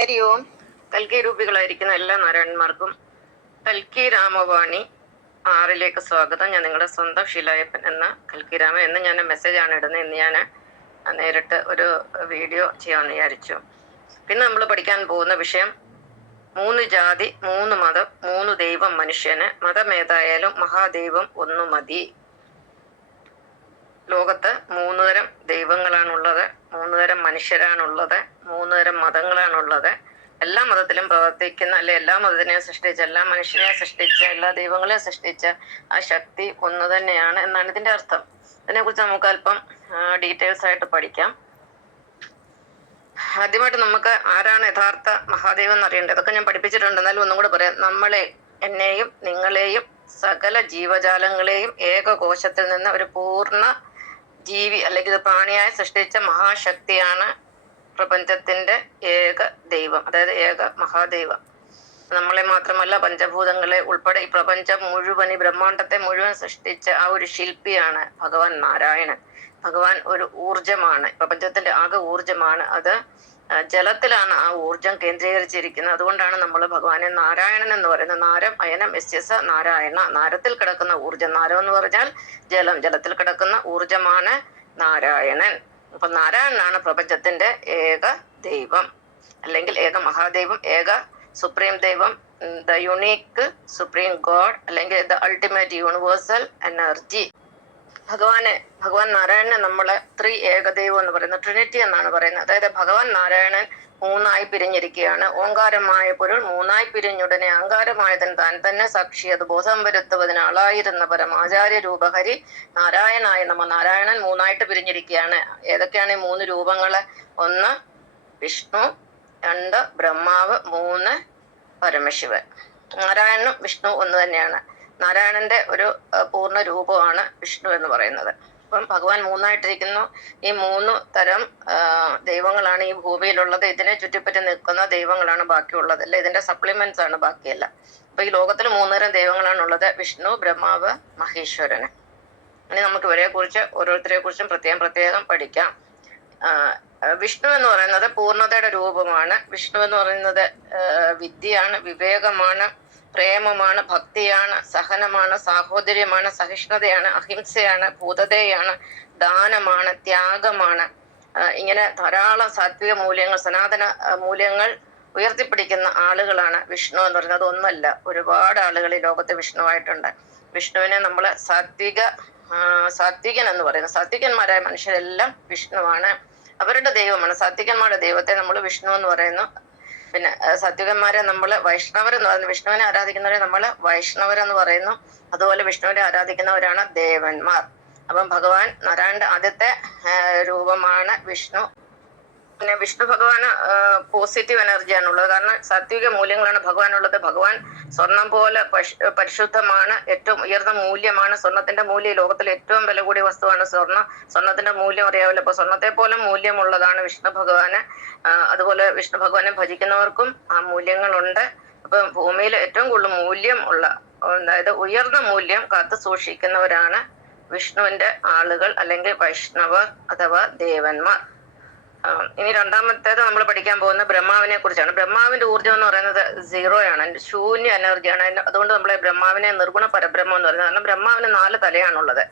ഹരി ഓം. കൽക്കി രൂപികളായിരിക്കുന്ന എല്ലാ നാരായണന്മാർക്കും കൽക്കി രാമവാണി 6 സ്വാഗതം. ഞാൻ നിങ്ങളുടെ സ്വന്തം ഷീലായപ്പൻ എന്ന കൽക്കി രാമ. എന്ന് ഞാൻ മെസ്സേജാണ് ഇടുന്നത്. ഇന്ന് ഞാൻ നേരിട്ട് ഒരു വീഡിയോ ചെയ്യാമെന്ന് വിചാരിച്ചു. പിന്നെ നമ്മൾ പഠിക്കാൻ പോകുന്ന വിഷയം 3 ജാതി, 3 മതം, 3 ദൈവം മനുഷ്യന്. മതമേതായാലും മഹാദൈവം ഒന്നു മതി. ലോകത്ത് 3 തരം ദൈവങ്ങളാണുള്ളത്, 3 തരം മനുഷ്യരാണുള്ളത്, 3 തരം മതങ്ങളാണുള്ളത്. എല്ലാ മതത്തിലും പ്രവർത്തിക്കുന്ന, അല്ലെ എല്ലാ മതത്തിനെയും സൃഷ്ടിച്ച, എല്ലാ മനുഷ്യരെയും സൃഷ്ടിച്ച, എല്ലാ ദൈവങ്ങളെയും സൃഷ്ടിച്ച ആ ശക്തി ഒന്ന് തന്നെയാണ് എന്നാണ് ഇതിന്റെ അർത്ഥം. ഇതിനെക്കുറിച്ച് നമുക്ക് അല്പം ഡീറ്റെയിൽസ് ആയിട്ട് പഠിക്കാം. ആദ്യമായിട്ട് നമുക്ക് ആരാണ് യഥാർത്ഥ മഹാദൈവം എന്നറിയേണ്ടത്. അതൊക്കെ ഞാൻ പഠിപ്പിച്ചിട്ടുണ്ട്, എന്നാലും ഒന്നും കൂടെ പറയാം. നമ്മളെ, എന്നെയും നിങ്ങളെയും സകല ജീവജാലങ്ങളെയും ഏകകോശത്തിൽ നിന്ന് ഒരു പൂർണ്ണ ജീവി അല്ലെങ്കിൽ പ്രാണിയായി സൃഷ്ടിച്ച മഹാശക്തിയാണ് പ്രപഞ്ചത്തിന്റെ ഏക ദൈവം, അതായത് ഏക മഹാദൈവം. നമ്മളെ മാത്രമല്ല, പഞ്ചഭൂതങ്ങളെ ഉൾപ്പെടെ ഈ പ്രപഞ്ചം മുഴുവൻ, ഈ ബ്രഹ്മാണ്ടത്തെ മുഴുവൻ സൃഷ്ടിച്ച ആ ഒരു ശില്പിയാണ് ഭഗവാൻ നാരായണൻ. ഭഗവാൻ ഒരു ഊർജമാണ്, പ്രപഞ്ചത്തിന്റെ ആകെ ഊർജമാണ്. അത് ജലത്തിലാണ് ആ ഊർജം കേന്ദ്രീകരിച്ചിരിക്കുന്നത്. അതുകൊണ്ടാണ് നമ്മൾ ഭഗവാനെ നാരായണൻ എന്ന് പറയുന്നത്. നാരം അയനം യസ്യസ നാരായണ. നാരത്തിൽ കിടക്കുന്ന ഊർജം, നാരം എന്ന് പറഞ്ഞാൽ ജലം, ജലത്തിൽ കിടക്കുന്ന ഊർജമാണ് നാരായണൻ. അപ്പൊ നാരായണനാണ് പ്രപഞ്ചത്തിന്റെ ഏക ദൈവം, അല്ലെങ്കിൽ ഏക മഹാദൈവം, ഏക സുപ്രീം ദൈവം, ദ യുണീക്ക് സുപ്രീം ഗോഡ്, അല്ലെങ്കിൽ ദ അൾട്ടിമേറ്റ് യൂണിവേഴ്സൽ എനർജി. ഭഗവാൻ നാരായണനെ നമ്മള് ഏകദൈവം എന്ന് പറയുന്നത്, ട്രിനിറ്റി എന്നാണ് പറയുന്നത്. അതായത് ഭഗവാൻ നാരായണൻ 3ആയി പിരിഞ്ഞിരിക്കുകയാണ്. ഓങ്കാരമായ പൊരുൾ 3ആയി പിരിഞ്ഞുടനെ അഹങ്കാരമായതൻ താൻ തന്നെ സാക്ഷി അത് ബോധം വരുത്തുവതിന് ആളായിരുന്ന പരമാചാര്യ രൂപഹരി നാരായണായ നമ്മ. നാരായണൻ 3ആയിട്ട് പിരിഞ്ഞിരിക്കുകയാണ്. ഏതൊക്കെയാണ് ഈ 3 രൂപങ്ങള്? 1 വിഷ്ണു, 2 ബ്രഹ്മാവ്, 3 പരമശിവൻ. നാരായണനും വിഷ്ണു ഒന്ന് തന്നെയാണ്. നാരായണന്റെ ഒരു പൂർണ്ണ രൂപമാണ് വിഷ്ണു എന്ന് പറയുന്നത്. അപ്പം ഭഗവാൻ 3ആയിട്ടിരിക്കുന്നു. ഈ 3 തരം ദൈവങ്ങളാണ് ഈ ഭൂമിയിലുള്ളത്. ഇതിനെ ചുറ്റിപ്പറ്റി നിൽക്കുന്ന ദൈവങ്ങളാണ് ബാക്കിയുള്ളത്. അല്ലെ, ഇതിന്റെ സപ്ലിമെന്റ്സ് ആണ് ബാക്കിയല്ല. അപ്പൊ ഈ ലോകത്തിൽ 3 തരം ദൈവങ്ങളാണുള്ളത്: വിഷ്ണു, ബ്രഹ്മാവ്, മഹേശ്വരന്. ഇനി നമുക്ക് ഇവരെ കുറിച്ച് ഓരോരുത്തരെ കുറിച്ചും പ്രത്യേകം പഠിക്കാം. വിഷ്ണു എന്ന് പറയുന്നത് പൂർണ്ണതയുടെ രൂപമാണ്. വിഷ്ണു എന്ന് പറയുന്നത് വിദ്യയാണ്, വിവേകമാണ്, പ്രേമമാണ്, ഭക്തിയാണ്, സഹനമാണ്, സാഹോദര്യമാണ്, സഹിഷ്ണുതയാണ്, അഹിംസയാണ്, ഭൂതതയാണ്, ദാനമാണ്, ത്യാഗമാണ്. ഇങ്ങനെ ധാരാളം സാത്വിക മൂല്യങ്ങൾ, സനാതന മൂല്യങ്ങൾ ഉയർത്തിപ്പിടിക്കുന്ന ആളുകളാണ് വിഷ്ണു എന്ന് പറയുന്നത്. ഒന്നല്ല, ഒരുപാട് ആളുകൾ ഈ ലോകത്ത് വിഷ്ണുവായിട്ടുണ്ട്. വിഷ്ണുവിനെ നമ്മൾ സാത്വികൻ എന്ന് പറയുന്നത്. സാത്വികന്മാരായ മനുഷ്യരെല്ലാം വിഷ്ണുവാണ്, അവരുടെ ദൈവമാണ്. സാത്വികന്മാരുടെ ദൈവത്തെ നമ്മൾ വിഷ്ണു എന്ന് പറയുന്നു. പിന്നെ സാത്വികന്മാരെ നമ്മൾ വൈഷ്ണവർ എന്ന് പറയുന്നു. വിഷ്ണുവിനെ ആരാധിക്കുന്നവരെ നമ്മൾ വൈഷ്ണവരെന്ന് പറയുന്നു. അതുപോലെ വിഷ്ണുവിനെ ആരാധിക്കുന്നവരാണ് ദേവന്മാർ. അപ്പം ഭഗവാൻ നാരായണന്റെ ആദ്യത്തെ രൂപമാണ് വിഷ്ണു. പിന്നെ വിഷ്ണു ഭഗവാന് പോസിറ്റീവ് എനർജിയാണുള്ളത്. കാരണം സാത്വിക മൂല്യങ്ങളാണ് ഭഗവാനുള്ളത്. ഭഗവാൻ സ്വർണം പോലെ പരിശുദ്ധമാണ്, ഏറ്റവും ഉയർന്ന മൂല്യമാണ്. സ്വർണത്തിന്റെ മൂല്യം ലോകത്തിൽ ഏറ്റവും വില കൂടിയ വസ്തുവാണ് സ്വർണം. സ്വർണത്തിന്റെ മൂല്യം അറിയാമല്ലോ. അപ്പൊ സ്വർണത്തെ പോലെ മൂല്യമുള്ളതാണ് വിഷ്ണു ഭഗവാന്. അതുപോലെ വിഷ്ണു ഭഗവാനെ ഭജിക്കുന്നവർക്കും ആ മൂല്യങ്ങളുണ്ട്. അപ്പൊ ഭൂമിയിൽ ഏറ്റവും കൂടുതൽ മൂല്യം ഉള്ള, അതായത് ഉയർന്ന മൂല്യം കാത്തു സൂക്ഷിക്കുന്നവരാണ് വിഷ്ണുവിന്റെ ആളുകൾ, അല്ലെങ്കിൽ വൈഷ്ണവർ അഥവാ ദേവന്മാർ. ഇനി രണ്ടാമത്തേത് നമ്മൾ പഠിക്കാൻ പോകുന്ന ബ്രഹ്മാവിനെ കുറിച്ചാണ്. ബ്രഹ്മാവിന്റെ ഊർജ്ജം എന്ന് പറയുന്നത് 0 ആണ്, ശൂന്യ എനർജിയാണ്. അതുകൊണ്ട് നമ്മളെ ബ്രഹ്മാവിനെ നിർഗുണ പരബ്രഹ്മം എന്ന് പറയുന്നത്. കാരണം ബ്രഹ്മാവിന് 4 തലയാണുള്ളത്.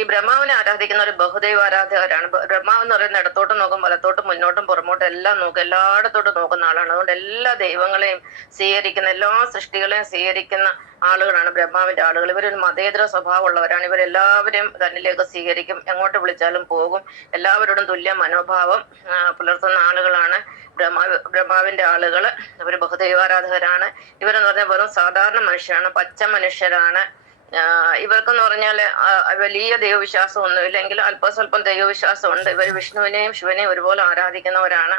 ഈ ബ്രഹ്മാവിനെ ആരാധിക്കുന്ന ഒരു ബഹുദൈവ ആരാധകരാണ്. ബ്രഹ്മാവ് എന്ന് പറയുന്നത് ഇടത്തോട്ടും നോക്കും, വലത്തോട്ടും മുന്നോട്ടും പുറമോട്ടും എല്ലാം നോക്കും, എല്ലായിടത്തോട്ടും നോക്കുന്ന ആളാണ്. അതുകൊണ്ട് എല്ലാ ദൈവങ്ങളെയും സ്വീകരിക്കുന്ന, എല്ലാ സൃഷ്ടികളെയും സ്വീകരിക്കുന്ന ആളുകളാണ് ബ്രഹ്മാവിന്റെ ആളുകൾ. ഇവരൊരു മതേതര സ്വഭാവമുള്ളവരാണ്. ഇവരെല്ലാവരെയും തന്നിലേക്ക് സ്വീകരിക്കും, എങ്ങോട്ട് വിളിച്ചാലും പോകും, എല്ലാവരോടും തുല്യ മനോഭാവം പുലർത്തുന്ന ആളുകളാണ് ബ്രഹ്മാവിന്റെ ആളുകൾ. ഇവർ ബഹുദൈവാരാധകരാണ്. ഇവരെന്ന് പറഞ്ഞാൽ വെറും സാധാരണ മനുഷ്യരാണ്, പച്ച മനുഷ്യരാണ്. ഇവർക്കെന്ന് പറഞ്ഞാല് വലിയ ദൈവവിശ്വാസം ഒന്നുമില്ല, എങ്കിലും അല്പസ്വല്പം ദൈവവിശ്വാസം ഉണ്ട്. ഇവർ വിഷ്ണുവിനെയും ശിവനെയും ഒരുപോലെ ആരാധിക്കുന്നവരാണ്,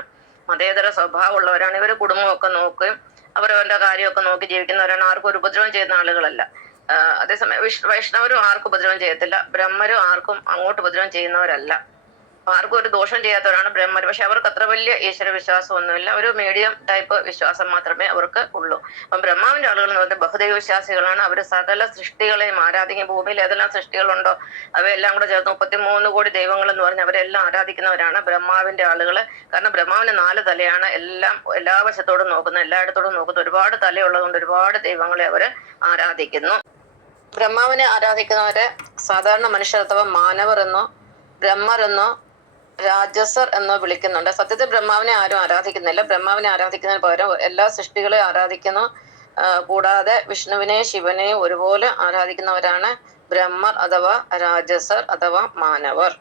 മതേതര സ്വഭാവമുള്ളവരാണ്. ഇവർ കുടുംബമൊക്കെ നോക്കുകയും അവരവരുടെ കാര്യമൊക്കെ നോക്കി ജീവിക്കുന്നവരാണ്. ആർക്കും ഒരു ഉപദ്രവം ചെയ്യുന്ന ആളുകളല്ല. അതേസമയം വൈഷ്ണവരും ആർക്കും ഉപദ്രവം ചെയ്യത്തില്ല, ബ്രഹ്മരും ആർക്കും അങ്ങോട്ട് ഉപദ്രവം ചെയ്യുന്നവരല്ല. ആർക്കും ഒരു ദോഷം ചെയ്യാത്തവരാണ് ബ്രഹ്മര്. പക്ഷെ അവർക്ക് അത്ര വലിയ ഈശ്വര വിശ്വാസം ഒന്നുമില്ല. ഒരു മീഡിയം ടൈപ്പ് വിശ്വാസം മാത്രമേ അവർക്ക് ഉള്ളൂ. അപ്പം ബ്രഹ്മാവിന്റെ ആളുകൾ എന്ന് പറയുന്നത് ബഹുദൈവ വിശ്വാസികളാണ്. അവർ സകല സൃഷ്ടികളെയും ആരാധിക്കും. ഭൂമിയിൽ ഏതെല്ലാം സൃഷ്ടികളുണ്ടോ അവയെല്ലാം കൂടെ ചേർത്ത് 33 കോടി ദൈവങ്ങൾ എന്ന് പറഞ്ഞ് അവരെല്ലാം ആരാധിക്കുന്നവരാണ് ബ്രഹ്മാവിന്റെ ആളുകൾ. കാരണം ബ്രഹ്മാവിന് 4 തലയാണ്. എല്ലാ വശത്തോടും നോക്കുന്ന, എല്ലായിടത്തോടും നോക്കുന്ന, ഒരുപാട് തലയുള്ളതുകൊണ്ട് ഒരുപാട് ദൈവങ്ങളെ അവർ ആരാധിക്കുന്നു. ബ്രഹ്മാവിനെ ആരാധിക്കുന്നവരെ സാധാരണ മനുഷ്യർ അഥവാ മാനവർ എന്നോ ബ്രഹ്മർ എന്നോ രാജസർ എന്നോ വിളിക്കുന്നുണ്ട്. സത്യത്തിൽ ബ്രഹ്മാവിനെ ആരും ആരാധിക്കുന്നില്ല. ബ്രഹ്മാവിനെ ആരാധിക്കുന്നതിന് പകരം എല്ലാ സൃഷ്ടികളെയും ആരാധിക്കുന്നു. കൂടാതെ വിഷ്ണുവിനെയും ശിവനെയും ഒരുപോലെ ആരാധിക്കുന്നവരാണ് ബ്രഹ്മർ അഥവാ രാജസർ അഥവാ മാനവർ.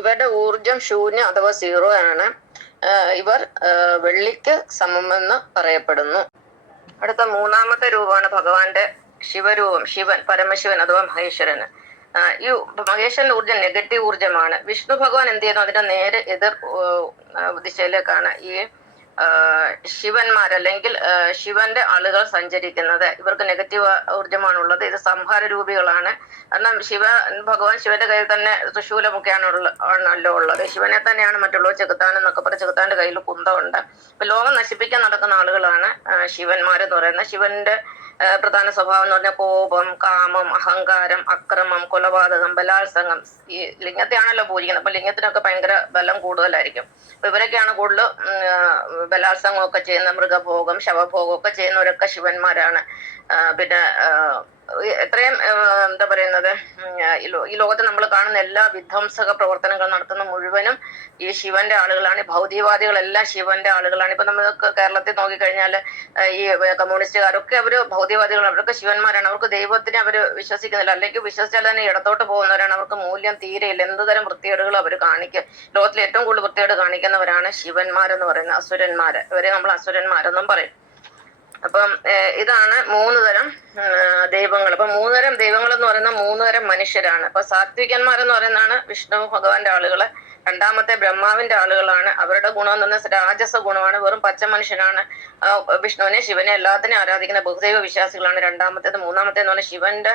ഇവരുടെ ഊർജം ശൂന്യം അഥവാ 0 ആണ്. ഇവർ വെള്ളിക്ക് സമമെന്ന് പറയപ്പെടുന്നു. അടുത്ത 3ാമത്തെ രൂപമാണ് ഭഗവാന്റെ ശിവരൂപം. ശിവൻ, പരമശിവൻ അഥവാ മഹേശ്വരന്. ഈ മഹേശ്വരന്റെ ഊർജ്ജം നെഗറ്റീവ് ഊർജ്ജമാണ്. വിഷ്ണു ഭഗവാൻ എന്ത് ചെയ്യുന്നു? അതിന്റെ നേരെ എതിർ ദിശയിലേക്കാണ് ഈ ശിവന്മാർ അല്ലെങ്കിൽ ശിവന്റെ ആളുകൾ സഞ്ചരിക്കുന്നത്. ഇവർക്ക് നെഗറ്റീവ് ഊർജ്ജമാണുള്ളത്. ഇത് സംഹാര രൂപികളാണ്. കാരണം ഭഗവാൻ ശിവന്റെ കയ്യിൽ തന്നെ തൃശൂലമൊക്കെയാണല്ലോ ഉള്ളത്. ശിവനെ തന്നെയാണ് മറ്റുള്ളവർ ചെകുത്താനെന്നൊക്കെ പറഞ്ഞ് ചെകുത്താന്റെ കയ്യിൽ കുന്തമുണ്ട്. അപ്പൊ ലോകം നശിപ്പിക്കാൻ നടക്കുന്ന ആളുകളാണ് ശിവന്മാരെന്ന് പറയുന്നത്. ശിവന്റെ പ്രധാന സ്വഭാവം എന്ന് പറഞ്ഞാൽ കോപം, കാമം, അഹങ്കാരം, അക്രമം, കൊലപാതകം, ബലാത്സംഗം. ഈ ലിംഗത്തെയാണല്ലോ പൂജിക്കുന്നത്. അപ്പൊ ലിംഗത്തിനൊക്കെ ഭയങ്കര ബലം കൂടുതലായിരിക്കും. അപ്പൊ ഇവരൊക്കെയാണ് കൂടുതൽ ബലാത്സംഗമൊക്കെ ചെയ്യുന്ന, മൃഗഭോഗം, ശവഭോഗം ഒക്കെ ചെയ്യുന്നവരൊക്കെ ശിവന്മാരാണ്. പിന്നെ എത്രയും എന്താ പറയുന്നത്, ഈ ലോകത്ത് നമ്മൾ കാണുന്ന എല്ലാ വിധ്വംസക പ്രവർത്തനങ്ങൾ നടത്തുന്ന മുഴുവനും ഈ ശിവന്റെ ആളുകളാണ്. ഭൗതികവാദികളെല്ലാം ശിവന്റെ ആളുകളാണ്. ഇപ്പൊ നമുക്ക് കേരളത്തിൽ നോക്കിക്കഴിഞ്ഞാൽ ഈ കമ്മ്യൂണിസ്റ്റുകാരൊക്കെ അവര് ഭൗതികവാദികളാണ്. അവരൊക്കെ ശിവന്മാരാണ്. അവർക്ക് ദൈവത്തിനെ അവർ വിശ്വസിക്കുന്നില്ല. അല്ലെങ്കിൽ വിശ്വസിച്ചാൽ തന്നെ ഇടത്തോട്ട് പോകുന്നവരാണ്. അവർക്ക് മൂല്യം തീരെയില്ല. എന്തുതരം വൃത്തികേടുകൾ അവർ കാണിക്കും. ലോകത്തിൽ ഏറ്റവും കൂടുതൽ വൃത്തികേട് കാണിക്കുന്നവരാണ് ശിവന്മാരെന്ന് പറയുന്നത്, അസുരന്മാര്. ഇവരെ നമ്മൾ അസുരന്മാരെന്നും പറയും. അപ്പം ഇതാണ് 3 തരം ദൈവങ്ങൾ. അപ്പൊ 3 തരം ദൈവങ്ങൾ എന്ന് പറയുന്ന 3 തരം മനുഷ്യരാണ്. അപ്പൊ സാത്വികന്മാരെന്ന് പറയുന്നതാണ് വിഷ്ണു ഭഗവാന്റെ ആളുകള്. രണ്ടാമത്തെ ബ്രഹ്മാവിന്റെ ആളുകളാണ്. അവരുടെ ഗുണം എന്ന് പറഞ്ഞാൽ രാജസ ഗുണമാണ്. വെറും പച്ച മനുഷ്യനാണ്. വിഷ്ണുവിനെ ശിവനെ എല്ലാത്തിനെയും ആരാധിക്കുന്ന ബഹുദൈവ വിശ്വാസികളാണ് രണ്ടാമത്തേത്. മൂന്നാമത്തേന്ന് പറഞ്ഞാൽ ശിവന്റെ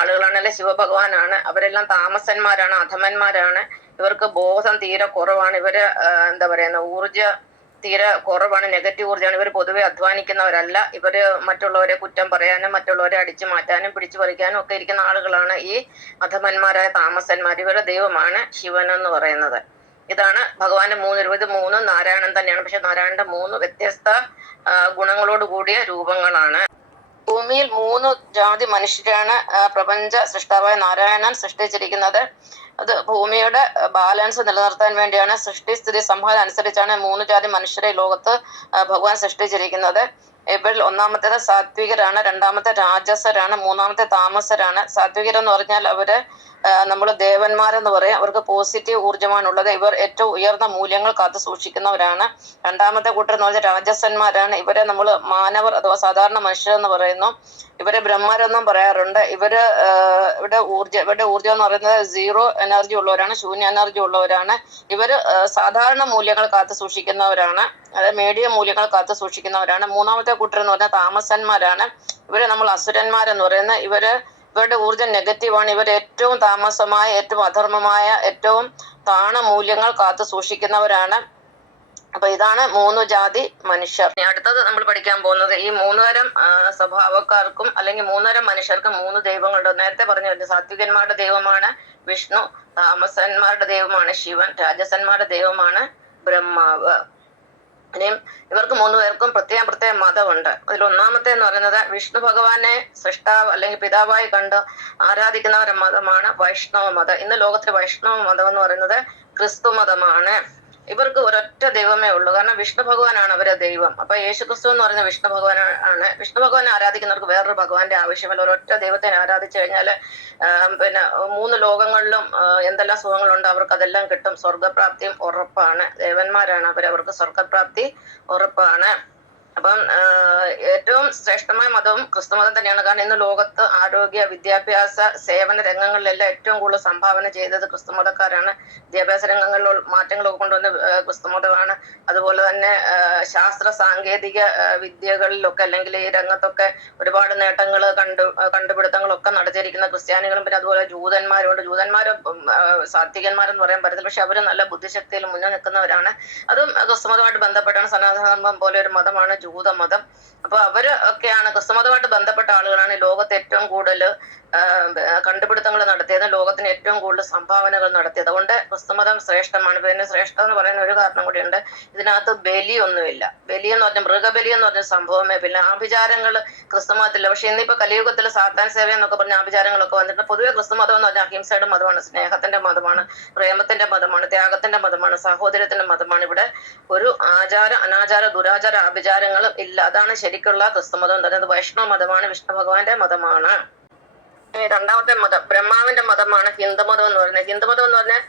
ആളുകളാണ്, അല്ലെ ശിവഭഗവാനാണ്. അവരെല്ലാം താമസന്മാരാണ്, അധമന്മാരാണ്. ഇവർക്ക് ബോധം തീരെ കുറവാണ്. ഇവര് എന്താ പറയുന്ന ഊർജ തീരെ കുറവാണ്, നെഗറ്റീവ് ഊർജ്ജമാണ്. ഇവർ പൊതുവെ അധ്വാനിക്കുന്നവരല്ല. ഇവര് മറ്റുള്ളവരെ കുറ്റം പറയാനും മറ്റുള്ളവരെ അടിച്ചു മാറ്റാനും പിടിച്ചു പറിക്കാനും ഒക്കെ ഇരിക്കുന്ന ആളുകളാണ് ഈ അധമന്മാരായ താമസന്മാർ. ഇവരുടെ ദൈവമാണ് ശിവൻ എന്ന് പറയുന്നത്. ഇതാണ് ഭഗവാന്റെ 3 രൂപം. ഇത് 3 നാരായണൻ തന്നെയാണ്. പക്ഷെ നാരായണന്റെ 3 വ്യത്യസ്ത ഗുണങ്ങളോട് കൂടിയ രൂപങ്ങളാണ്. ഭൂമിയിൽ 3 ജാതി മനുഷ്യരാണ് പ്രപഞ്ച സൃഷ്ടാവായ നാരായണൻ സൃഷ്ടിച്ചിരിക്കുന്നത്. അത് ഭൂമിയുടെ ബാലൻസ് നിലനിർത്താൻ വേണ്ടിയാണ്. സൃഷ്ടി സ്ഥിതി സംഹാരം അനുസരിച്ചാണ് 3 ജാതി മനുഷ്യരെ ലോകത്ത് ഭഗവാൻ സൃഷ്ടിച്ചിരിക്കുന്നത്. ഇവരിൽ ഒന്നാമത്തേത് സാത്വികരാണ്, രണ്ടാമത്തെ രാജസരാണ്, മൂന്നാമത്തെ താമസരാണ്. സാത്വികരെന്ന് പറഞ്ഞാൽ അവര് നമ്മൾ ദേവന്മാരെന്ന് പറയും. അവർക്ക് പോസിറ്റീവ് ഊർജ്ജമാണുള്ളത്. ഇവർ ഏറ്റവും ഉയർന്ന മൂല്യങ്ങൾ കാത്തു സൂക്ഷിക്കുന്നവരാണ്. രണ്ടാമത്തെ കൂട്ടർ എന്ന് പറഞ്ഞാൽ രാജസന്മാരാണ്. ഇവരെ നമ്മൾ മാനവർ അഥവാ സാധാരണ മനുഷ്യരെന്ന് പറയുന്നു. ഇവരെ ബ്രഹ്മരെന്നും പറയാറുണ്ട്. ഇവരുടെ ഊർജ്ജം എന്ന് പറയുന്നത് 0 എനർജി ഉള്ളവരാണ്, ശൂന്യ എനർജി ഉള്ളവരാണ്. ഇവര് സാധാരണ മൂല്യങ്ങൾ കാത്തു സൂക്ഷിക്കുന്നവരാണ്, അതായത് മീഡിയം മൂല്യങ്ങൾ കാത്തു സൂക്ഷിക്കുന്നവരാണ്. മൂന്നാമത്തെ കൂട്ടർ എന്ന് പറഞ്ഞാൽ താമസന്മാരാണ്. ഇവരെ നമ്മൾ അസുരന്മാരെന്ന് പറയുന്നത്. ഇവരുടെ ഊർജ്ജം നെഗറ്റീവാണ്. ഇവർ ഏറ്റവും താമസമായ, ഏറ്റവും അധർമ്മമായ, ഏറ്റവും താണ മൂല്യങ്ങൾ കാത്തു സൂക്ഷിക്കുന്നവരാണ്. അപ്പൊ ഇതാണ് 3 ജാതി മനുഷ്യർ. അടുത്തത് നമ്മൾ പഠിക്കാൻ പോകുന്നത് ഈ 3 തരം സ്വഭാവക്കാർക്കും അല്ലെങ്കിൽ 3 തരം മനുഷ്യർക്കും 3 ദൈവങ്ങളുണ്ട്. നേരത്തെ പറഞ്ഞു, സാത്വികന്മാരുടെ ദൈവമാണ് വിഷ്ണു, താമസന്മാരുടെ ദൈവമാണ് ശിവൻ, രാജസന്മാരുടെ ദൈവമാണ് ബ്രഹ്മാവ്. ഇനിയും ഇവർക്ക് 3 പേർക്കും പ്രത്യേക മതമുണ്ട്. അതിൽ ഒന്നാമത്തെ എന്ന് പറയുന്നത് വിഷ്ണു ഭഗവാനെ സൃഷ്ടാവ് അല്ലെങ്കിൽ പിതാവായി കണ്ട് ആരാധിക്കുന്നവരുടെ മതമാണ് വൈഷ്ണവ മതം. ഇന്ന് ലോകത്തിലെ വൈഷ്ണവ മതം എന്ന് പറയുന്നത് ക്രിസ്തു മതമാണ്. ഇവർക്ക് ഒരൊറ്റ ദൈവമേ ഉള്ളൂ. കാരണം വിഷ്ണു ഭഗവാനാണ് അവരുടെ ദൈവം. അപ്പൊ യേശുക്രിസ്തു എന്ന് പറയുന്ന വിഷ്ണു ഭഗവാനാണ്. വിഷ്ണു ഭഗവാനെ ആരാധിക്കുന്നവർക്ക് വേറൊരു ഭഗവാന്റെ ആവശ്യമില്ല. ഒരൊറ്റ ദൈവത്തെ ആരാധിച്ചു കഴിഞ്ഞാല് പിന്നെ 3 ലോകങ്ങളിലും എന്തെല്ലാം സുഖങ്ങളുണ്ട് അവർക്ക് അതെല്ലാം കിട്ടും. സ്വർഗപ്രാപ്തിയും ഉറപ്പാണ്. ദേവന്മാരാണ് അവർക്ക് സ്വർഗപ്രാപ്തി ഉറപ്പാണ്. അപ്പം ഏറ്റവും ശ്രേഷ്ഠമായ മതവും ക്രിസ്തു മതം തന്നെയാണ്. കാരണം ഇന്ന് ലോകത്ത് ആരോഗ്യ, വിദ്യാഭ്യാസ, സേവന രംഗങ്ങളിലെല്ലാം ഏറ്റവും കൂടുതൽ സംഭാവന ചെയ്തത് ക്രിസ്തു മതക്കാരാണ്. വിദ്യാഭ്യാസ രംഗങ്ങളിൽ മാറ്റങ്ങളൊക്കെ കൊണ്ടുവന്ന ക്രിസ്തു മതമാണ്. അതുപോലെ തന്നെ ശാസ്ത്ര സാങ്കേതിക വിദ്യകളിലൊക്കെ അല്ലെങ്കിൽ ഈ രംഗത്തൊക്കെ ഒരുപാട് നേട്ടങ്ങൾ കണ്ടുപിടുത്തങ്ങളൊക്കെ നടത്തിയിരിക്കുന്ന ക്രിസ്ത്യാനികളും പിന്നെ അതുപോലെ ജൂതന്മാരുണ്ട്. ജൂതന്മാരും സാത്വികന്മാരെന്ന് പറയാൻ പറ്റത്തില്ല, പക്ഷെ അവര് നല്ല ബുദ്ധിശക്തിയിൽ മുന്നിൽ നിൽക്കുന്നവരാണ്. അതും ക്രിസ്തുമതമായിട്ട് ബന്ധപ്പെട്ടാണ്. സനാതന ധർമ്മം പോലെ ഒരു മതമാണ് ജൂതമതം. അപ്പൊ അവര് ഒക്കെയാണ് ക്രിസ്തുമതമായിട്ട് ബന്ധപ്പെട്ട ആളുകളാണ് ലോകത്ത് ഏറ്റവും കൂടുതൽ കണ്ടുപിടുത്തങ്ങൾ നടത്തിയത്, ലോകത്തിന് ഏറ്റവും കൂടുതൽ സംഭാവനകൾ നടത്തിയത്. അതുകൊണ്ട് ക്രിസ്തുമതം ശ്രേഷ്ഠമാണ്. പിന്നെ ശ്രേഷ്ഠം എന്ന് പറയുന്ന ഒരു കാരണം കൂടിയുണ്ട്, ഇതിനകത്ത് ബലിയൊന്നുമില്ല. ബലി എന്ന് പറഞ്ഞാൽ മൃഗബലി എന്ന് പറഞ്ഞ സംഭവമേ, പിന്നെ ആഭിചാരങ്ങൾ ക്രിസ്തുമതത്തില്ല. പക്ഷെ ഇന്നിപ്പോ കലിയുഗത്തിൽ സാത്താൻ സേവ എന്നൊക്കെ പറഞ്ഞ ആഭിചാരങ്ങളൊക്കെ വന്നിട്ട് പൊതുവെ ക്രിസ്തുമതം എന്ന് പറഞ്ഞാൽ അഹിംസയുടെ മതമാണ്, സ്നേഹത്തിന്റെ മതമാണ്, പ്രേമത്തിന്റെ മതമാണ്, ത്യാഗത്തിന്റെ മതമാണ്, സഹോദരത്തിന്റെ മതമാണ്. ഇവിടെ ഒരു ആചാര, അനാചാര, ദുരാചാര, ആഭിചാരങ്ങളും ഇല്ല. അതാണ് ശരിക്കുള്ള ക്രിസ്തുമതം എന്ന് പറയുന്നത്. വൈഷ്ണവ മതമാണ്, വിഷ്ണു ഭഗവാന്റെ മതമാണ്. രണ്ടാമത്തെ മതം ബ്രഹ്മാവിന്റെ മതമാണ് ഹിന്ദുമതം എന്ന് പറയുന്നത്. ഹിന്ദുമതം എന്ന് പറഞ്ഞാൽ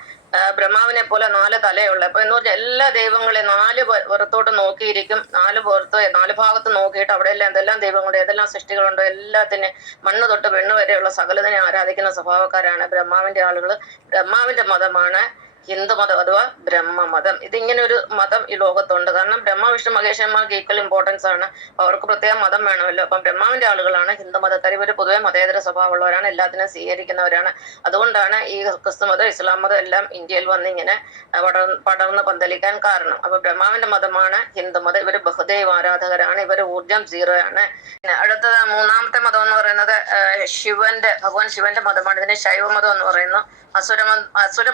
ബ്രഹ്മാവിനെ പോലെ 4 തലയുള്ള, അപ്പൊ എന്ന് പറഞ്ഞാൽ എല്ലാ ദൈവങ്ങളെയും 4 പുറത്തോട്ട് നോക്കിയിരിക്കും, 4 ഭാഗത്ത് നോക്കിയിട്ട് അവിടെയെല്ലാം എന്തെല്ലാം ദൈവങ്ങളുണ്ട്, ഏതെല്ലാം സൃഷ്ടികളുണ്ടോ എല്ലാത്തിനെ മണ്ണ് തൊട്ട് പെണ്ണ് വരെയുള്ള സകലതിനെ ആരാധിക്കുന്ന സ്വഭാവക്കാരാണ് ബ്രഹ്മാവിന്റെ ആളുകൾ. ബ്രഹ്മാവിന്റെ മതമാണ് ഹിന്ദുമതം അഥവാ ബ്രഹ്മമതം. ഇതിങ്ങനെ ഒരു മതം ഈ ലോകത്തുണ്ട്. കാരണം ബ്രഹ്മ വിഷ്ണു മഹേശ്വരന്മാർക്ക് ഈക്വൽ ഇമ്പോർട്ടൻസ് ആണ്. അവർക്ക് പ്രത്യേക മതം വേണമല്ലോ. അപ്പം ബ്രഹ്മാവിന്റെ ആളുകളാണ് ഹിന്ദുമതക്കാർ. ഇവർ പൊതുവെ മതേതര സ്വഭാവമുള്ളവരാണ്, എല്ലാത്തിനും സ്വീകരിക്കുന്നവരാണ്. അതുകൊണ്ടാണ് ഈ ക്രിസ്തുമതം, ഇസ്ലാം മതം എല്ലാം ഇന്ത്യയിൽ വന്ന് ഇങ്ങനെ പടർന്ന് പന്തലിക്കാൻ കാരണം. അപ്പൊ ബ്രഹ്മാവിന്റെ മതമാണ് ഹിന്ദുമതം. ഇവര് ബഹുദൈവ ആരാധകരാണ്. ഇവര് ഊർജം 0 ആണ്. അടുത്തത് മൂന്നാമത്തെ മതം എന്ന് പറയുന്നത് ഭഗവാൻ ശിവന്റെ മതമാണ്. ഇതിന് ശൈവമതം എന്ന് പറയുന്നു. അസുര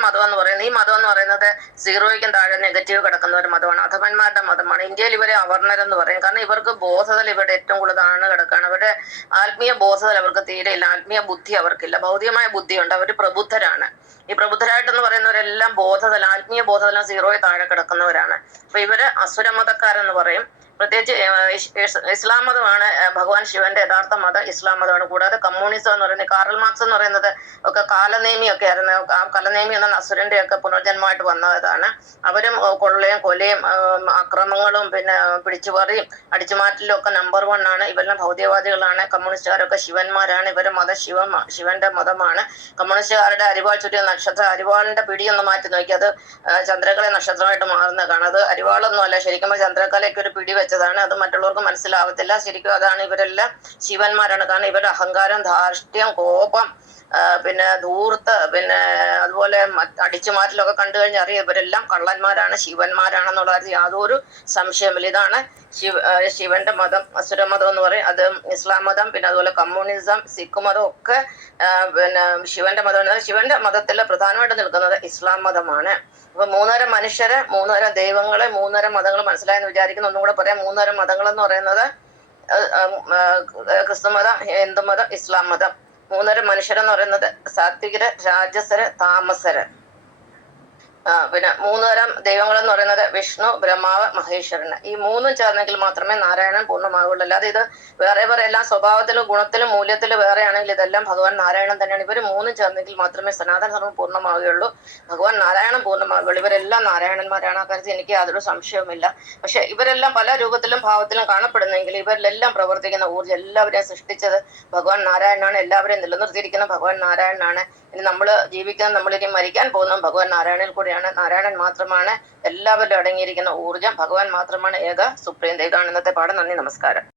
മതം എന്ന് പറയുന്നത്, ഈ മതം എന്ന് പറയുന്നത് 0ക്കും താഴെ നെഗറ്റീവ് കിടക്കുന്ന ഒരു മതമാണ്, അധമന്മാരുടെ മതമാണ്. ഇന്ത്യയിൽ ഇവരെ അവർണരെന്ന് പറയും. കാരണം ഇവർക്ക് ബോധതൽ ഇവിടെ ഏറ്റവും കൂടുതൽ കിടക്കുകയാണ്. അവരുടെ ആത്മീയ ബോധതൽ അവർക്ക് തീരെയില്ല, ആത്മീയ ബുദ്ധി അവർക്കില്ല. ഭൗതികമായ ബുദ്ധിയുണ്ട്, അവർ പ്രബുദ്ധരാണ്. ഈ പ്രബുദ്ധരായിട്ടെന്ന് പറയുന്നവരെല്ലാം ആത്മീയ ബോധതലം 0യിൽ താഴെ കിടക്കുന്നവരാണ്. അപ്പൊ ഇവര് അസുരമതക്കാരെന്ന് പറയും. പ്രത്യേകിച്ച് ഇസ്ലാം മതമാണ് ഭഗവാൻ ശിവന്റെ യഥാർത്ഥ മതം, ഇസ്ലാം മതമാണ്. കൂടാതെ കമ്മ്യൂണിസം എന്ന് പറയുന്നത്, കാറൽ മാർക്സ് എന്ന് പറയുന്നത് ഒക്കെ കാലനേമിയൊക്കെ ആയിരുന്നു. ആ കാലനേമി എന്ന അസുരന്റെ ഒക്കെ പുനർജന്മമായിട്ട് വന്നതാണ്. അവരും കൊലയും അക്രമങ്ങളും പിന്നെ പിടിച്ചുപറിയും അടിച്ചുമാറ്റലും ഒക്കെ നമ്പർ 1 ആണ്. ഇവരെല്ലാം ഭൗതികവാദികളാണ്. കമ്മ്യൂണിസ്റ്റുകാരൊക്കെ ശിവന്മാരാണ്. ഇവരുടെ മതം ശിവന്റെ മതമാണ്. കമ്മ്യൂണിസ്റ്റുകാരുടെ അരിവാൾ ചുറ്റിയ നക്ഷത്രം, അരിവാളിന്റെ പിടിയൊന്ന് മാറ്റി നോക്കി, അത് ചന്ദ്രകല നക്ഷത്രമായിട്ട് മാറുന്ന കാണാം. അത് അരിവാളൊന്നും അല്ല, ശരിക്കും ചന്ദ്രകലയ്ക്ക് ഒരു പിടി വെച്ചതാണ്. അത് മറ്റുള്ളവർക്ക് മനസ്സിലാവത്തില്ല. ശരിക്കും അതാണ്. ഇവരെല്ലാം ശിവന്മാരാണ്. കാരണം ഇവരുടെ അഹങ്കാരം, ധാർഷ്ട്യം, കോപം, പിന്നെ ധൂർത്ത്, പിന്നെ അതുപോലെ അടിച്ചുമാറ്റലൊക്കെ കണ്ടു കഴിഞ്ഞാൽ അറിയാം ഇവരെല്ലാം കള്ളന്മാരാണ്, ശിവന്മാരാണെന്നുള്ള കാര്യത്തിൽ യാതൊരു സംശയമില്ല. ഇതാണ് ശിവന്റെ മതം, അസുരമതം എന്ന് പറയും. അത് ഇസ്ലാം മതം, പിന്നെ അതുപോലെ കമ്മ്യൂണിസം, സിഖ് മതം ഒക്കെ പിന്നെ ശിവന്റെ മതം. ശിവന്റെ മതത്തിൽ പ്രധാനമായിട്ട് നിൽക്കുന്നത് ഇസ്ലാം മതമാണ്. അപ്പൊ 3 തരം മനുഷ്യരെ, 3 തരം ദൈവങ്ങളെ, 3 തരം മതങ്ങൾ മനസ്സിലായെന്ന് വിചാരിക്കുന്നു. ഒന്നും കൂടെ പറയാം. 3 തരം മതങ്ങൾ എന്ന് പറയുന്നത് ക്രിസ്തുമതം, ഹിന്ദുമതം, ഇസ്ലാം മതം. 3 തരം മനുഷ്യരെന്ന് പറയുന്നത് സാത്വികര്, രാജസര്, താമസര്. പിന്നെ 3 തരം ദൈവങ്ങളെന്ന് പറയുന്നത് വിഷ്ണു, ബ്രഹ്മാവ്, മഹേശ്വരന്. ഈ 3 ചേർന്നെങ്കിൽ മാത്രമേ നാരായണൻ പൂർണ്ണമാകുള്ളൂ. അല്ലാതെ ഇത് വേറെ എല്ലാം സ്വഭാവത്തിലും ഗുണത്തിലും മൂല്യത്തിലും വേറെയാണെങ്കിൽ ഇതെല്ലാം ഭഗവാൻ നാരായണൻ തന്നെയാണ്. ഇവർ 3 ചേർന്നെങ്കിൽ മാത്രമേ സനാതന ധർമ്മം പൂർണ്ണമാവുകയുള്ളൂ, ഭഗവാൻ നാരായണൻ പൂർണ്ണമാവുകയുള്ളൂ. ഇവരെല്ലാം നാരായണന്മാരാണ്. ആ കാര്യത്തിൽ എനിക്ക് യാതൊരു സംശയവുമില്ല. പക്ഷെ ഇവരെല്ലാം പല രൂപത്തിലും ഭാവത്തിലും കാണപ്പെടുന്നെങ്കിൽ ഇവരിലെല്ലാം പ്രവർത്തിക്കുന്ന ഊർജ്ജം, എല്ലാവരെയും സൃഷ്ടിച്ചത് ഭഗവാൻ നാരായണനാണ്. എല്ലാവരെയും നിലനിർത്തിയിരിക്കുന്ന ഭഗവാൻ നാരായണനാണ്. ഇനി നമ്മൾ ജീവിക്കാൻ, നമ്മളിനി മരിക്കാൻ പോകുന്നതും ഭഗവാൻ നാരായണനിൽ കൂടിയാണ്. നാരായണൻ മാത്രമാണ് എല്ലാവരിലും അടങ്ങിയിരിക്കുന്ന ഊർജ്ജം. ഭഗവാൻ മാത്രമാണ് ഏക സുപ്രീം. ഇതാണ് ഇന്നത്തെ പാഠം. നന്ദി, നമസ്കാരം.